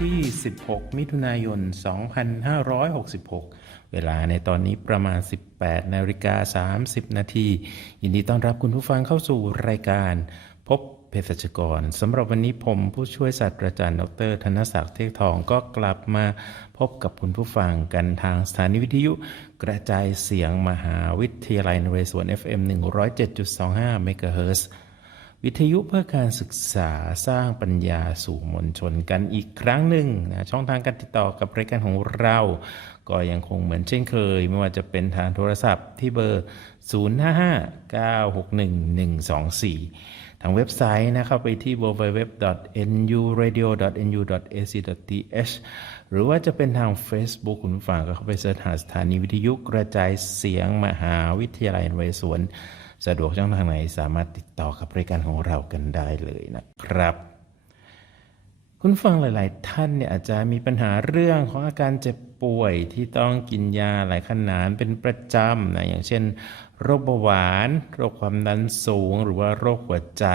ที่ 16 มิถุนายน 2566 เวลาในตอนนี้ประมาณ 18นาฬิกา30 นาที ยินดีต้อนรับคุณผู้ฟังเข้าสู่รายการ พบเภสัชกรสำหรับวันนี้ผมผู้ช่วยศาสตราจารย์ดร ธนศักดิ์เทกทองก็กลับมาพบกับคุณผู้ฟังกันทางสถานีวิทยุกระจายเสียงมหาวิทยาลัยนเรศวร FM 107.25เมกะเฮิร์ วิทยุเพื่อการศึกษาสร้างปัญญาสู่มวลชนกันอีกครั้งหนึ่งนะช่องทางการติดต่อกับรายการของเรา ก็ยังคงเหมือนเช่นเคย ไม่ว่าจะเป็นทางโทรศัพท์ที่เบอร์ 055-961-124 ทางเว็บไซต์นะเข้าไปที่ www.nuradio.nu.ac.th หรือว่าจะเป็นทาง Facebook คุณฟังก็เข้าไปเสิร์ชหาสถานีวิทยุกระจายเสียงมหาวิทยาลัยนเรศวร สะดวกช่องทางไหนสามารถติดต่อกับรายการของเรากันได้เลยนะครับ คุณฟังหลาย ๆ ท่านเนี่ยอาจจะมีปัญหาเรื่องของอาการเจ็บป่วยที่ต้องกินยาหลายขนาดเป็นประจำนะอย่างเช่น โรคเบาหวาน โรคความดันสูง หรือว่าโรคหัวใจ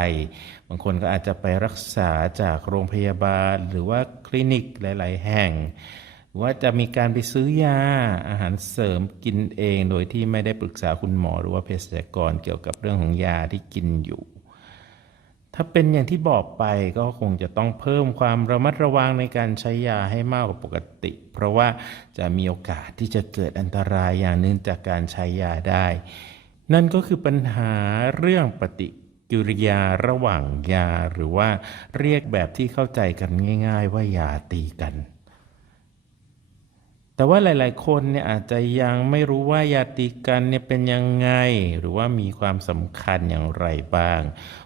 บางคนก็อาจจะไปรักษาจากโรงพยาบาล หรือว่าคลินิกหลาย ๆ แห่ง ว่าจะมีการไปซื้อยาอาหารเสริมกินเองโดยที่ไม่ได้ปรึกษาคุณหมอหรือว่าเภสัชกรเกี่ยวกับเรื่องของยาที่กินอยู่ ถ้าเป็นอย่างที่บอกไปก็คงจะต้องเพิ่มความระมัดระวังในการใช้ยาให้มากกว่าปกติ เพราะว่าจะมีโอกาสที่จะเกิดอันตรายอย่างหนึ่งจากการใช้ยาได้ นั่นก็คือปัญหาเรื่องปฏิกิริยาระหว่างยาหรือว่าเรียกแบบที่เข้าใจกันง่าย ๆ ว่ายาตีกัน แต่ว่าหลาย ๆ คนเนี่ยอาจจะยังไม่รู้ว่ายาตีกันเนี่ยเป็นยังไง หรือว่ามีความสำคัญอย่างไรบ้าง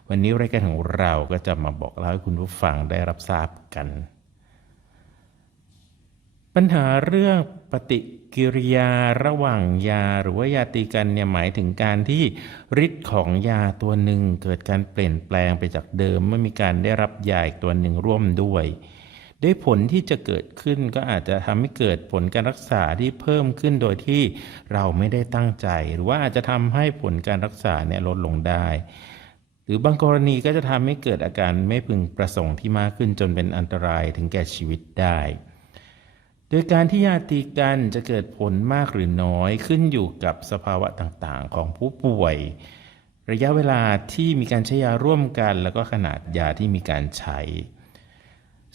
วันนี้รายการของเราก็จะมาบอกเล่าให้คุณผู้ฟังได้รับทราบกัน ปัญหาเรื่องปฏิกิริยาระหว่างยาหรือว่ายาตีกันเนี่ยหมายถึงการที่ฤทธิ์ของยาตัวหนึ่งเกิดการเปลี่ยนแปลงไปจากเดิมเมื่อมีการได้รับยาอีกตัวหนึ่งร่วมด้วย ด้วยผลที่จะเกิดขึ้นก็อาจจะทำให้เกิดผลการรักษาที่เพิ่มขึ้นโดยที่เราไม่ได้ตั้งใจ หรือว่าอาจจะทำให้ผลการรักษาเนี่ยลดลงได้ หรือบางกรณีก็จะทำให้เกิดอาการไม่พึงประสงค์ที่มากขึ้นจนเป็นอันตรายถึงแก่ชีวิตได้ โดยการที่ยาตีกันจะเกิดผลมากหรือน้อยขึ้นอยู่กับสภาวะต่างๆ ของผู้ป่วยระยะเวลาที่มีการใช้ยาร่วมกัน แล้วก็ขนาดยาที่มีการใช้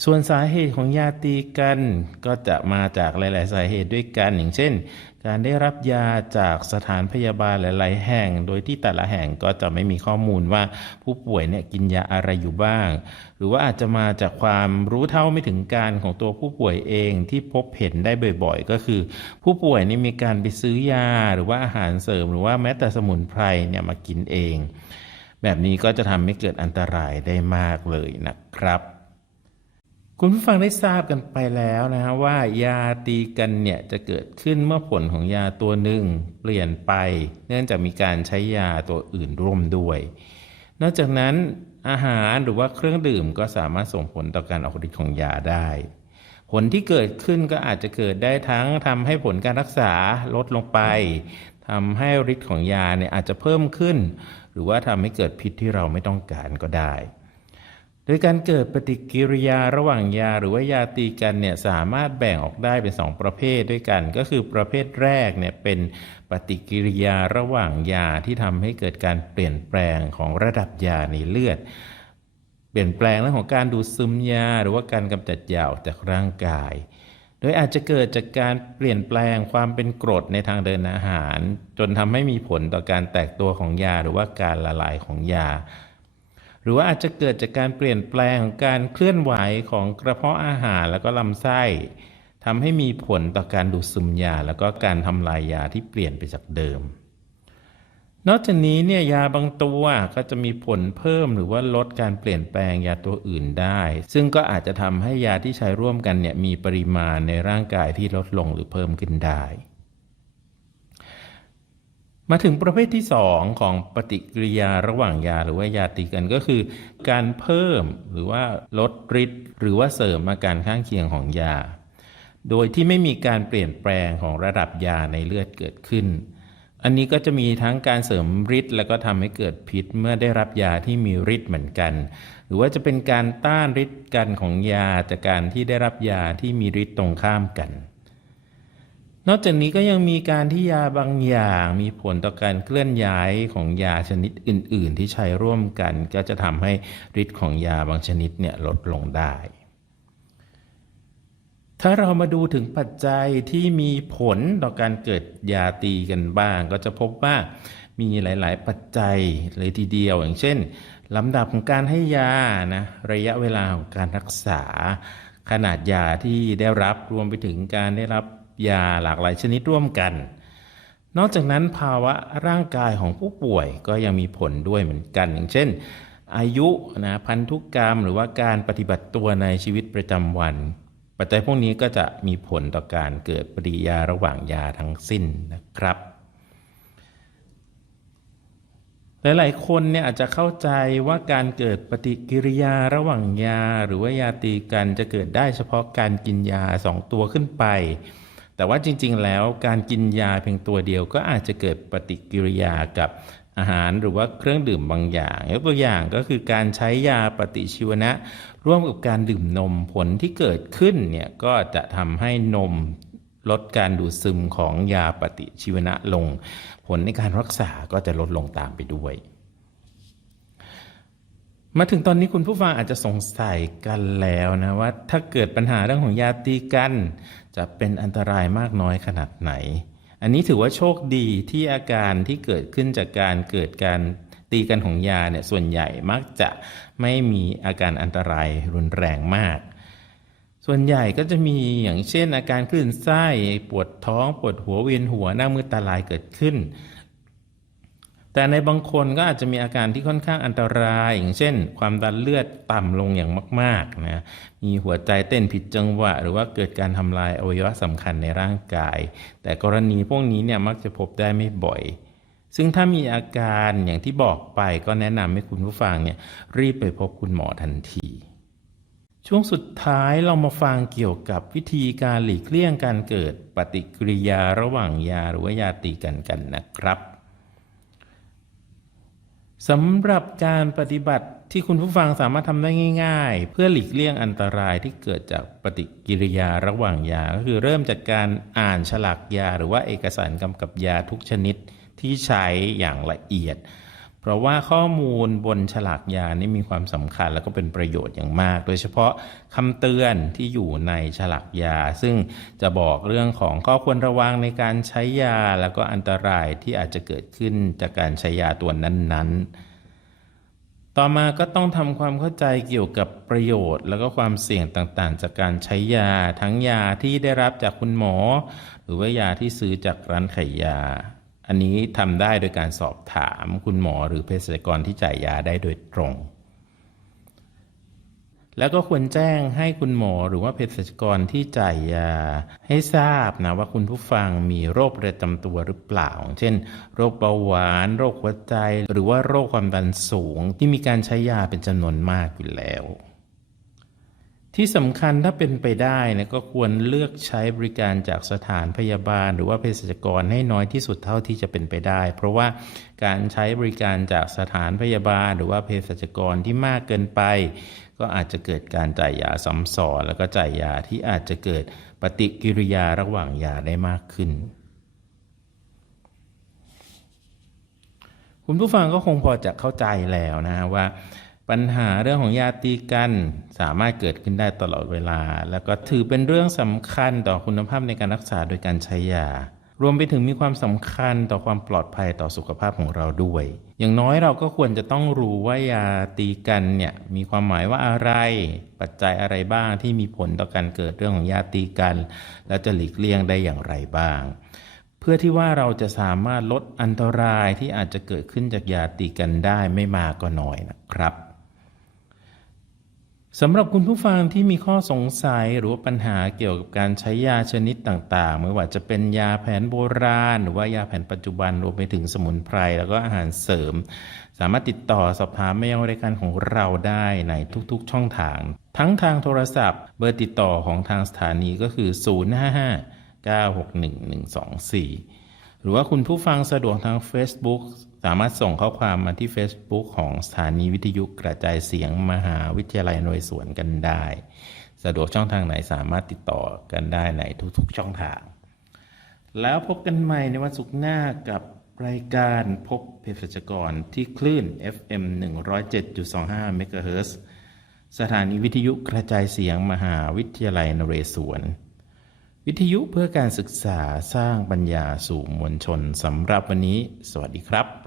ส่วนสาเหตุของยาตีกันก็จะมาจากหลาย ๆ สาเหตุด้วยกันอย่างเช่น การได้รับยาจากสถานพยาบาลหลาย ๆ แห่ง โดยที่แต่ละแห่งก็จะไม่มีข้อมูลว่าผู้ป่วยเนี่ยกินยาอะไรอยู่บ้าง หรือว่าอาจจะมาจากความรู้เท่าไม่ถึงการของตัวผู้ป่วยเองที่พบเห็นได้บ่อย ๆ ก็คือ ผู้ป่วยนี่มีการไปซื้อยาหรือว่าอาหารเสริม หรือว่าแม้แต่สมุนไพรเนี่ยมากินเอง แบบนี้ก็จะทำให้เกิดอันตรายได้มากเลยนะครับ คุณผู้ฟังได้ทราบกันไปแล้วนะฮะว่ายาตีกันเนี่ยจะเกิดขึ้นเมื่อผลของยาตัวหนึ่งเปลี่ยนไป เนื่องจากมีการใช้ยาตัวอื่นร่วมด้วย นอกจากนั้นอาหารหรือว่าเครื่องดื่มก็สามารถส่งผลต่อการออกฤทธิ์ของยาได้ ผลที่เกิดขึ้นก็อาจจะเกิดได้ทั้งทำให้ผลการรักษาลดลงไปทำให้ฤทธิ์ของยาเนี่ยอาจจะเพิ่มขึ้น หรือว่าทำให้เกิดพิษที่เราไม่ต้องการก็ได้ โดยการเกิดปฏิกิริยาระหว่างยาหรือว่ายาตีกันเนี่ยสามารถแบ่งออกได้เป็น 2 ประเภทด้วยกัน ก็คือประเภทแรกเนี่ยเป็นปฏิกิริยาระหว่างยาที่ทำให้เกิดการเปลี่ยนแปลงของระดับยาในเลือด เปลี่ยนแปลงเรื่องของการดูดซึมยา หรือว่าการกำจัดยาออกจากร่างกาย โดยอาจจะเกิดจากการเปลี่ยนแปลงความเป็นกรดในทางเดินอาหาร จนทำให้มีผลต่อการแตกตัวของยา หรือว่าการละลายของยา หรือว่าอาจจะเกิดจากการเปลี่ยนแปลงของการเคลื่อนไหวของกระเพาะอาหารแล้วก็ลำไส้ทำให้มีผลต่อการดูดซึมยา แล้วก็การทำลายยาที่เปลี่ยนไปจากเดิม นอกจากนี้เนี่ยยาบางตัวก็จะมีผลเพิ่มหรือว่าลดการเปลี่ยนแปลงยาตัวอื่นได้ ซึ่งก็อาจจะทำให้ยาที่ใช้ร่วมกันเนี่ยมีปริมาณในร่างกายที่ลดลงหรือเพิ่มขึ้นได้ มาถึงประเภทที่ 2 ของปฏิกิริยาระหว่างยาหรือว่ายาตีกันก็คือ การเพิ่มหรือว่าลดฤทธิ์หรือว่าเสริมอาการข้างเคียงของยา โดยที่ไม่มีการเปลี่ยนแปลงของระดับยาในเลือดเกิดขึ้น อันนี้ก็จะมีทั้งการเสริมฤทธิ์แล้วก็ทำให้เกิดพิษเมื่อได้รับยาที่มีฤทธิ์เหมือนกัน หรือว่าจะเป็นการต้านฤทธิ์กันของยาจากการที่ได้รับยาที่มีฤทธิ์ตรงข้ามกัน นอกจากนี้ก็ยังมีการที่ยาบางอย่างมีผลต่อการเคลื่อนย้ายของยาชนิดอื่น ๆ ที่ใช้ร่วมกัน ก็จะทำให้ฤทธิ์ของยาบางชนิดเนี่ยลดลงได้ ถ้าเรามาดูถึงปัจจัยที่มีผลต่อการเกิดยาตีกันบ้าง ก็จะพบว่ามีหลาย ๆ ปัจจัยเลยทีเดียว อย่างเช่นลำดับของการให้ยานะระยะเวลาของการรักษาขนาดยาที่ได้รับรวมไปถึงการได้รับ ยาหลากหลายชนิดร่วมกัน นอกจากนั้นภาวะร่างกายของผู้ป่วยก็ยังมีผลด้วยเหมือนกัน อย่างเช่น อายุนะพันธุกรรม หรือว่าการปฏิบัติตัวในชีวิตประจำวัน ปัจจัยพวกนี้ก็จะมีผลต่อการเกิดปฏิยาระหว่างยาทั้งสิ้นนะครับหลาย ๆ คนเนี่ยอาจจะเข้าใจว่าการเกิดปฏิกิริยาระหว่างยา หรือว่ายาตีกันจะเกิดได้เฉพาะการกินยาสองตัวขึ้นไป แต่ว่าจริง ๆ แล้วการกินยาเพียงตัวเดียวก็อาจจะเกิดปฏิกิริยากับอาหารหรือว่าเครื่องดื่มบางอย่างยกตัวอย่างก็คือการใช้ยาปฏิชีวนะ ร่วมกับการดื่มนมผลที่เกิดขึ้นเนี่ยก็จะทำให้นมลดการดูดซึมของยาปฏิชีวนะลง ผลในการรักษาก็จะลดลงตามไปด้วย มาถึงตอนนี้คุณผู้ฟังอาจจะสงสัยกันแล้วนะว่าถ้าเกิดปัญหาเรื่องของยาตีกัน จะเป็นอันตรายมากน้อยขนาดไหน อันนี้ถือว่าโชคดีที่อาการที่เกิดขึ้นจากการเกิดการตีกันของยาเนี่ยส่วนใหญ่มักจะไม่มีอาการอันตรายรุนแรงมาก ส่วนใหญ่ก็จะมีอย่างเช่นอาการคลื่นไส้ปวดท้อง ปวดหัวเวียนหัวหน้ามืดตาลายเกิดขึ้น แต่ในบางคนก็อาจจะมีอาการที่ค่อนข้างอันตราย อย่างเช่น ความดันเลือดต่ำลงอย่างมากๆนะมีหัวใจเต้นผิดจังหวะ หรือว่าเกิดการทำลายอวัยวะสำคัญในร่างกาย แต่กรณีพวกนี้เนี่ยมักจะพบได้ไม่บ่อย ซึ่งถ้ามีอาการอย่างที่บอกไปก็แนะนำให้คุณผู้ฟังเนี่ยรีบไปพบคุณหมอทันทีช่วงสุดท้ายเรามาฟังเกี่ยวกับวิธีการหลีกเลี่ยงการเกิดปฏิกิริยาระหว่างยาหรือว่ายาตีกันกันนะครับ สำหรับการปฏิบัติที่คุณผู้ฟังสามารถทำได้ง่าย ๆ เพื่อหลีกเลี่ยงอันตรายที่เกิดจากปฏิกิริยาระหว่างยา ก็คือเริ่มจากการอ่านฉลากยา หรือว่าเอกสารกำกับยาทุกชนิดที่ใช้อย่างละเอียด เพราะว่าข้อมูลบนฉลากยานี่มีความสำคัญแล้วก็เป็นประโยชน์อย่างมาก โดยเฉพาะคำเตือนที่อยู่ในฉลากยา ซึ่งจะบอกเรื่องของข้อควรระวังในการใช้ยาแล้วก็อันตรายที่อาจจะเกิดขึ้นจากการใช้ยาตัวนั้นๆ ต่อมาก็ต้องทำความเข้าใจเกี่ยวกับประโยชน์ แล้วก็ความเสี่ยงต่างๆ จากการใช้ยาทั้งยาที่ได้รับจากคุณหมอ หรือว่ายาที่ซื้อจากร้านขายยา อันนี้ทำได้โดยการสอบถามคุณหมอหรือเภสัชกรที่จ่ายยาได้โดยตรง แล้วก็ควรแจ้งให้คุณหมอหรือว่าเภสัชกรที่จ่ายยาให้ทราบนะว่าคุณผู้ฟังมีโรคประจำตัวหรือเปล่า เช่น โรคเบาหวาน โรคหัวใจ หรือว่าโรคความดันสูงที่มีการใช้ยาเป็นจำนวนมากอยู่แล้ว ที่สำคัญถ้าเป็นไปได้นะก็ควรเลือกใช้บริการจากสถานพยาบาล หรือว่าเภสัชกรให้น้อยที่สุดเท่าที่จะเป็นไปได้ เพราะว่าการใช้บริการจากสถานพยาบาล หรือว่าเภสัชกรที่มากเกินไป ก็อาจจะเกิดการจ่ายยาซ้ำซ้อนแล้วก็จ่ายยาที่อาจจะเกิดปฏิกิริยาระหว่างยาได้มากขึ้น คุณผู้ฟังก็คงพอจะเข้าใจแล้วนะว่า ปัญหาเรื่องของยาตีกันสามารถเกิดขึ้นได้ตลอดเวลา แล้วก็ถือเป็นเรื่องสำคัญต่อคุณภาพในการรักษาโดยการใช้ยา รวมไปถึงมีความสำคัญต่อความปลอดภัยต่อสุขภาพของเราด้วย อย่างน้อยเราก็ควรจะต้องรู้ว่ายาตีกันเนี่ยมีความหมายว่าอะไร ปัจจัยอะไรบ้างที่มีผลต่อการเกิดเรื่องของยาตีกัน และจะหลีกเลี่ยงได้อย่างไรบ้างเพื่อที่ว่าเราจะสามารถลดอันตรายที่อาจจะเกิดขึ้นจากยาตีกันได้ไม่มากก็น้อยนะครับ สำหรับคุณผู้ฟังที่มีข้อสงสัยหรือว่าปัญหาเกี่ยวกับการใช้ยาชนิดต่างๆ ไม่ว่าจะเป็นยาแผนโบราณ หรือว่ายาแผนปัจจุบันรวมไปถึงสมุนไพรแล้วก็อาหารเสริม สามารถติดต่อสอบถามมายังรายการของเราได้ในทุกๆช่องทาง ทั้งทางโทรศัพท์ เบอร์ติดต่อของทางสถานีก็คือ 055 961 124 หรือว่าคุณผู้ฟังสะดวกทาง Facebook สามารถส่งข้อความมาที่ Facebook ของสถานีวิทยุกระจายเสียงมหาวิทยาลัยนเรศวรกันได้ สะดวกช่องทางไหนสามารถติดต่อกันได้ในทุกๆช่องทาง แล้วพบกันใหม่ในวันศุกร์หน้ากับรายการพบเภสัชกรที่คลื่น FM 107.25 MHz สถานีวิทยุกระจายเสียงมหาวิทยาลัยนเรศวร วิทยุเพื่อการศึกษาสร้างปัญญาสู่มวลชนสำหรับวันนี้ สวัสดีครับ